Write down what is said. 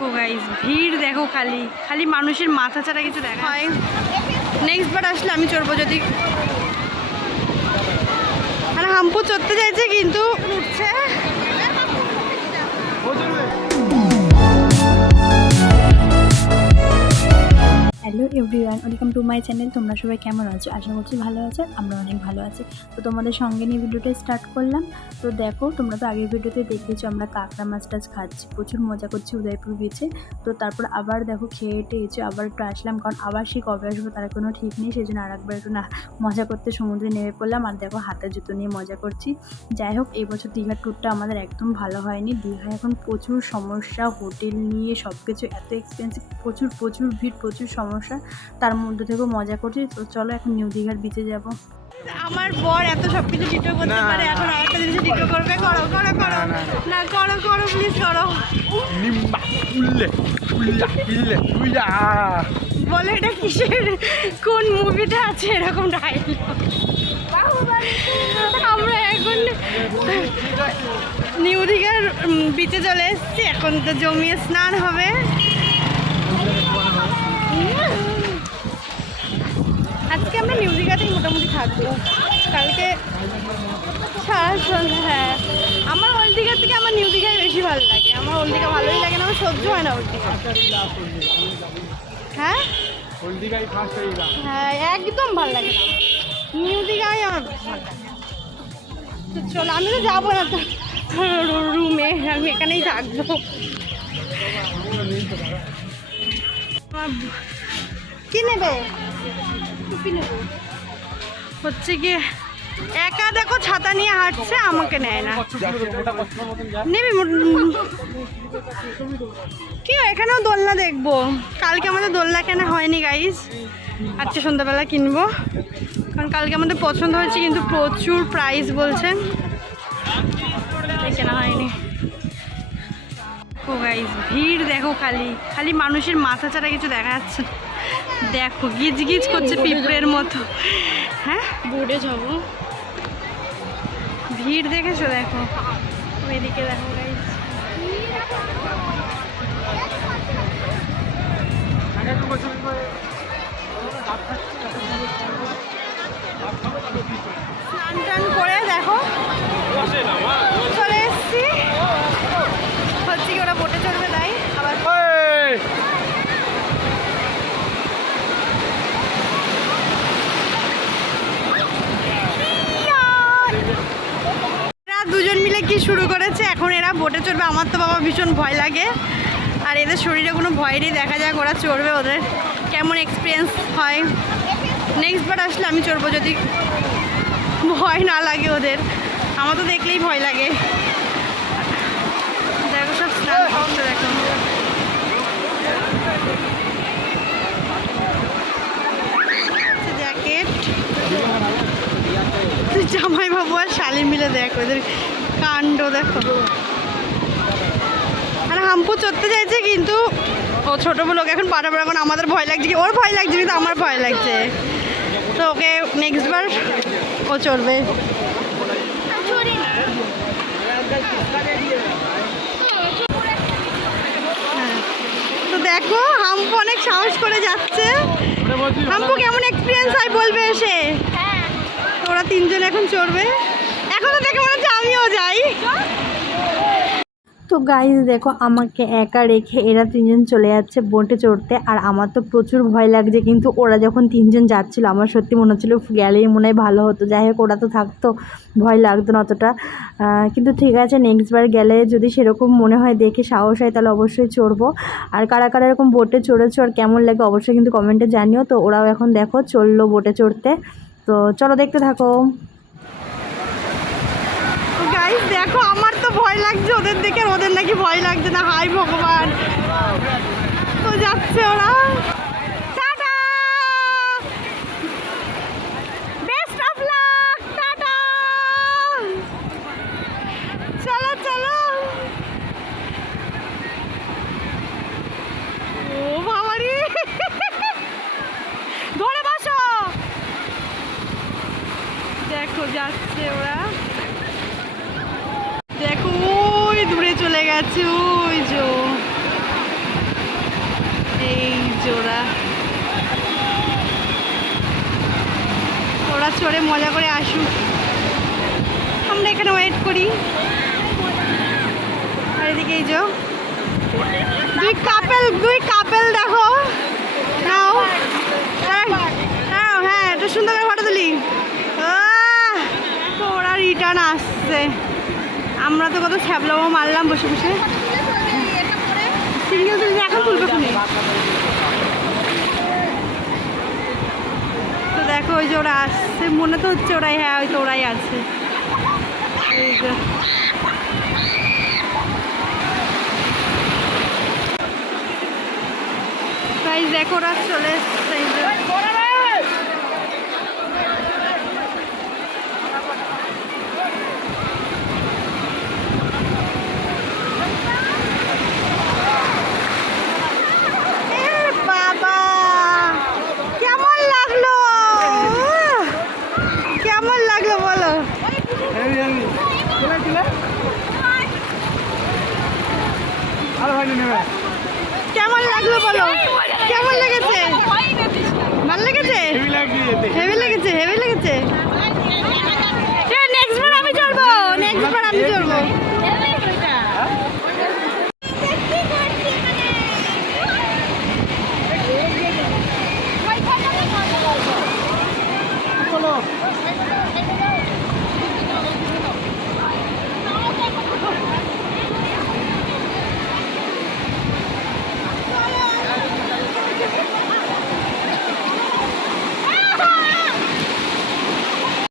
দেখো গাইস, ভিড় দেখো, খালি খালি মানুষের মাথা ছাড়া কিছু দেখা হয়। নেক্সট বার আসলে আমি চড়বো যদি। আর হাম্পু চড়তে চাইছে কিন্তু উঠছে। Hello everyone, welcome to my channel. তোমরা সবাই কেমন আছো? আশা করছি ভালো আছো। আমরা অনেক ভালো আছি। তো তোমাদের সঙ্গে নিয়ে ভিডিওটা স্টার্ট করলাম। তো দেখো, তোমরা তো আগের ভিডিওতে দেখেছো আমরা কাঁকড়া মাছ টাছ খাচ্ছি, প্রচুর মজা করছি উদয়পুর বিচে। তো তারপর আবার দেখো খেয়ে টেয়েছে, আবার একটু আসলাম, কারণ আবার সে কবে আসবো তার কোনো ঠিক নেই। সেই জন্য আর একবার একটু মজা করতে সমুদ্রে নেমে পড়লাম। আর দেখো হাতে জুতো নিয়ে মজা করছি। যাই হোক, এই বছর দীঘার ট্যুরটা আমাদের একদম ভালো হয়নি। দীঘায় এখন প্রচুর সমস্যা, হোটেল নিয়ে সব কিছু এত এক্সপেন্সিভ, প্রচুর প্রচুর ভিড়, প্রচুর সমস্যা। তার মধ্যে থেকেও মজা করছি। তো চলো এখন নিউ দীঘার বিচে যাব। আমার বর এত সব কিছু টিটো করতে পারে, এখন আরেকটা জিনিস টিটো করবে। করো করো করো, না করো করো প্লিজ করো। বলে এটা কিসের, কোন মুভিটা আছে এরকম ডায়লগ? আমরা এখন নিউ দীঘার বিচে চলে এসেছি, এখন তো জমিয়ে স্নান হবে। আজকে আমরা নিউ দীঘাতেই মোটামুটি থাকবো, কালকে সারা সন্ধ্যা। হ্যাঁ, আমার ওল্ড দীঘার থেকে আমার নিউ দীঘায় বেশি ভালো লাগে। আমার ওল্ড দীঘা ভালোই লাগে না, আমার সহ্য হয় না ওল্ড দীঘা। হ্যাঁ হ্যাঁ, একদম ভালো লাগে না, নিউ দীঘাই আমার ভালো লাগে। তো চলো, আমি তো যাবো না তো রুমে, আমি এখানেই থাকবো। কি নেবে? হচ্ছে কি, একা দেখো ছাতা নিয়ে হাঁটছে, আমাকে নেয় না। নেবে কি, এখানেও দোলনা দেখবো। কালকে আমাদের দোলনা কেনা হয়নি গাইস, আজকে সন্ধ্যাবেলা কিনবো, কারণ কালকে আমাদের পছন্দ হয়েছে কিন্তু প্রচুর প্রাইস বলছেন, কেনা হয়নি। ও গাইস, ভিড় দেখো, খালি খালি মানুষের মাথা ছাড়া কিছু দেখা যাচ্ছে। দেখো গিজ গিজ করছে পিঁপড়ের মতো। হ্যাঁ, বোর্ডে যাবো। ভিড় দেখেছো? দেখো এদিকে দেখো গাইস। স্নান টান করে দেখো চলে এসছি। হচ্ছে কি, ওরা বোটে চড়বে তাই আবার দুজন মিলে কি শুরু করেছে। এখন এরা বোটে চড়বে, আমার তো বাবা ভীষণ ভয় লাগে। আর এদের শরীরে কোনো ভয় নেই, দেখা যাক ওরা চড়বে, ওদের কেমন এক্সপিরিয়েন্স হয়। নেক্সট বার আসলে আমি চড়বো যদি ভয় না লাগে ওদের। আমার তো দেখলেই ভয় লাগে। দেখো সব স্নান করছে, দেখো জ্যাকেট। জামাই বাবু আর শালি মিলে দেখো ওদের কাণ্ড দেখো। আর হাম্পু চড়তে চাইছে কিন্তু ও ছোটো লোক, এখন পাঠাবো। এখন আমাদের ভয় লাগছে, কি ওর ভয় লাগছে কিন্তু আমার ভয় লাগছে। তো ওকে নেক্সট বার ও চড়বে। তো দেখো হাম্পু অনেক সাহস করে যাচ্ছে। হাম্পু কেমন এক্সপিরিয়েন্স হয় বলবে এসে। ওরা তিনজন এখন চড়বে, এখনো দেখে মনে হচ্ছে আমিও যাই। তো গাইজ দেখো, আমাকে একা রেখে এরা তিনজন চলে যাচ্ছে বোটে চড়তে। আর আমার তো প্রচুর ভয় লাগছে, কিন্তু ওরা যখন তিনজন যাচ্ছিলো আমার সত্যি মনে হচ্ছিলো গেলেই মনে হয় ভালো হতো। যাই হোক, ওরা তো থাকতো, ভয় লাগতো না অতটা। কিন্তু ঠিক আছে, নেক্সট বার গেলে যদি সেরকম মনে হয়, দেখে সাহস হয়, তাহলে অবশ্যই চড়বো। আর কারা কারা এরকম বোটে চড়েছো আর কেমন লাগে অবশ্যই কিন্তু কমেন্টে জানিও। তো ওরাও এখন দেখো চললো বোটে চড়তে। তো চলো দেখতে থাকো। গাইস দেখো, আমার তো ভয় লাগছে ওদের দেখে, ওদের নাকি ভয় লাগছে না। হাই ভগবান, তো যাচ্ছে ওরা। Tata, best of luck, tata. চলো চলো। ও বাবারি, ধরে বসো। দেখো যাচ্ছে ওরা, দেখো ওই দূরে চলে গেছে, ওই যে ওরা ওরা চড়ে মজা করে আসুক, আমরা এখানে ওয়েট করি। আর এদিকে এই যে দুই কাপেল দেখো, নাও নাও, হ্যাঁ একটু সুন্দর করে ফটো তুলি। ওরা রিটার্ন আসছে, আমরা তো কত ছ্যাবলামো মারলাম বসে বসে। সিঙ্গেল তুললে এখন তুলবে খুলে। তো দেখো ওই যে ওরা আসছে, মনে তো হচ্ছে ওরাই, হ্যাঁ ওই তো ওরাই আছে। এই যে গাইস দেখো ওরা চলে এসছে। এই যে বাবা কেমন লাগলো, কেমন লাগলো বলো? কেমন লাগলো বলো, কেমন লেগেছে? ভালো লেগেছে, হেভি লেগেছে, হেভি লেগেছে। নেক্সট বার আমি চড়বো, নেক্সট বার আমি চড়বো।